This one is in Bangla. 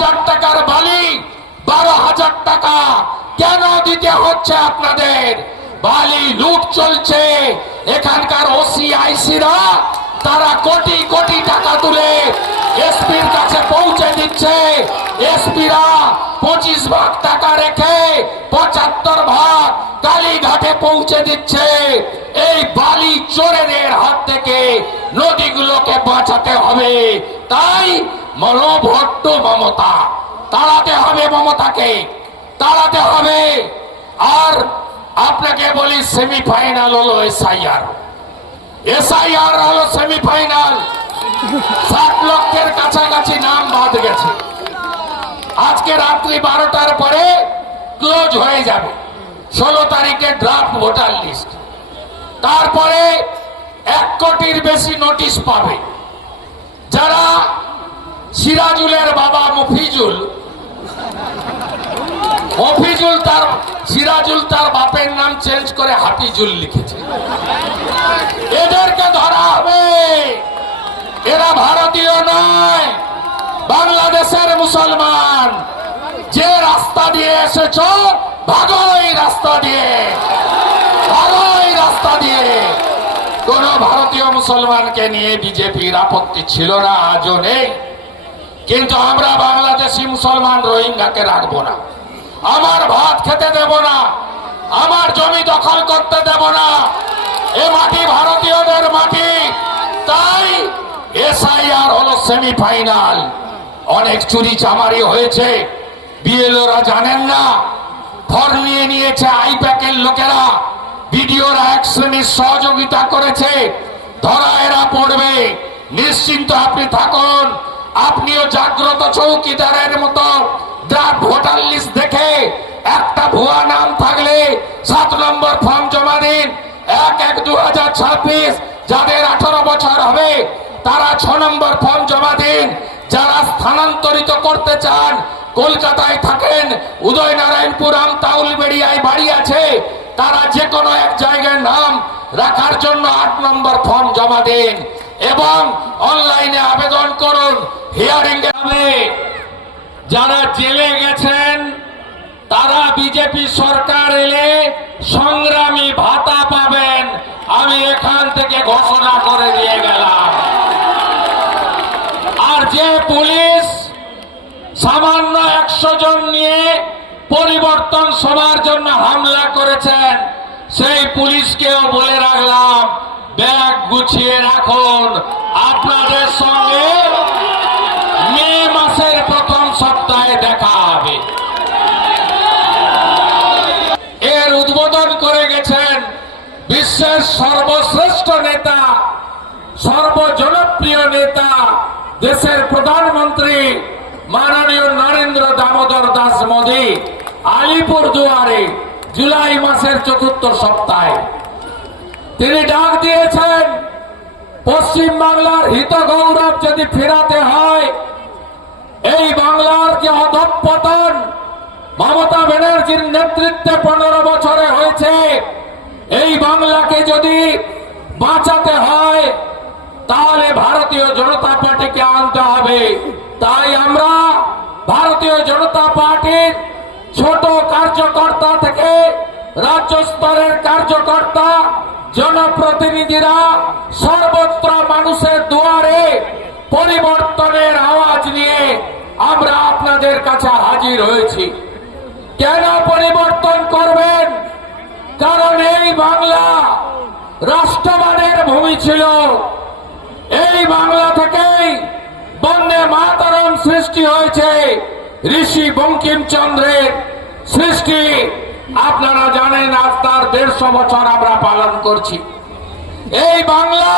10,000 টাকার বালি 12,000 টাকা কেন দিতে হচ্ছে আপনাদের? বালি লুট চলছে, এখানকার ওসি আইসিরা তারা কোটি কোটি টাকা তুলে এসপির কাছে পৌঁছে দিচ্ছে। এসপিরা 25 ভাগ টাকা রেখে 75 ভাগ কালীঘাটে পৌঁছে দিচ্ছে। এই বালি চোরেদের হাত থেকে নদীগুলোকে বাঁচাতে হবে। তাই মনোভট্ট মমতা তাড়াতে হবে, মমতাকে তাড়াতে হবে। আর আপনাকে বলি, সেমিফাইনাল হলো এসআইআর হলো সেমিফাইনাল। 7 লক্ষের কাছাকাছি নাম বাদ গেছে। আজকে রাত্রি 12টার পরে ক্লোজ হয়ে যাবে। 16 তারিখে ড্রাফট ভোটার লিস্ট, তারপরে 1 কোটির বেশি নোটিশ পাবে। যারা সিরাজুলের বাবা সিরাজুল তার বাপের নাম চেঞ্জ করে হাফিজুল লিখেছে, এদেরকে ধরা হবে। এরা ভারতীয় নয়, বাংলাদেশের মুসলমান। যে রাস্তা দিয়ে এসেছো, ভাগো এই রাস্তা দিয়ে, ভাগো এই রাস্তা দিয়ে। কোন ভারতীয় মুসলমানকে নিয়ে বিজেপির আপত্তি ছিল না, আজও নেই। কিন্তু আমরা বাংলাদেশি মুসলমান রোহিঙ্গাকে রাখবো না, আমার ভাত খেতে দেব না, আমার জমি দখল করতে দেব না। এ মাটি ভারতীয়দের মাটি। তাই এসআইআর হলো সেমিফাইনাল। অনেক চুরি চামারি হয়েছে, বিএলওরা জানেন না, ফর নিয়ে নিয়েছে আইপ্যাকের লোকেরা, বিডিওরা এক শ্রেণীর সহযোগিতা করেছে। ধরা এরা পড়বে, নিশ্চিন্ত আপনি থাকুন। আপনিও জাগ্রত চৌকিদারের মতো ড্রাফট ভোটার লিস্ট দেখে একটা ভুয়া নাম থাকলে 7 নম্বর ফর্ম জমা দিন। 1/1/2026 যাদের 18 বছর হবে তারা 6 নম্বর ফর্ম জমা দিন। যারা স্থানান্তরিত করতে চান, কলকাতায় থাকেন, উদয়নারায়ণপুর, আমতাউলবেড়িয়ায় বাড়ি আছে, তারা যে কোনো এক জায়গায় নাম রাখার জন্য 8 নম্বর ফর্ম জমা দিন এবং অনলাইনে আবেদন করুন। হিয়ারিং হবে। যারা জেলে গেছেন তারা বিজেপি সরকার এলে সংগ্রামী ভাতা পাবেন, আমি এখান থেকে ঘোষণা করে দিয়ে গেলাম। আর যে পুলিশ সামান্য 100 জন নিয়ে পরিবর্তন সভার জন্য হামলা করেছেন, সেই পুলিশকেও বলে রাখলাম, ব্যাগ গুছিয়ে রাখুন। আপনাদের সঙ্গে মে মাসের প্রথম সপ্তাহে দেখা হবে। এর উদ্বোধন করে গেছেন বিশ্বের সর্বশ্রেষ্ঠ নেতা, সর্বজনপ্রিয় নেতা, দেশের প্রধানমন্ত্রী মাননীয় নরেন্দ্র দামোদর দাস মোদী। আলিপুরদুয়ারে জুলাই মাসের 4র্থ সপ্তাহে তিনি ডাক দিয়েছেন, পশ্চিম বাংলার হিত গৌরব যদি ফেরাতে হয়, এই বাংলার যে অধঃপতন মমতা ব্যানার্জির নেতৃত্বে 15 বছরে হয়েছে, এই বাংলাকে যদি বাঁচাতে হয় তাহলে ভারতীয় জনতা পার্টিকে আনতে হবে। তাই আমরা ভারতীয় জনতা পার্টির ছোট কার্যকর্তা থেকে রাজ্য স্তরের কার্যকর্তা, জনপ্রতিনিধিরা সর্বত্র মানুষের দুয়ারে পরিবর্তনের আওয়াজ নিয়ে আমরা আপনাদের কাছে হাজির হয়েছি। কেন পরিবর্তন করবেন? কারণ এই বাংলা রাষ্ট্রবাদের ভূমি ছিল। এই বাংলা থেকেই বন্দে মাতরম সৃষ্টি হয়েছে, ঋষি বঙ্কিমচন্দ্রের সৃষ্টি। আপনারা জানেন, আজ তার 150 বছর আমরা পালন করছি। এই বাংলা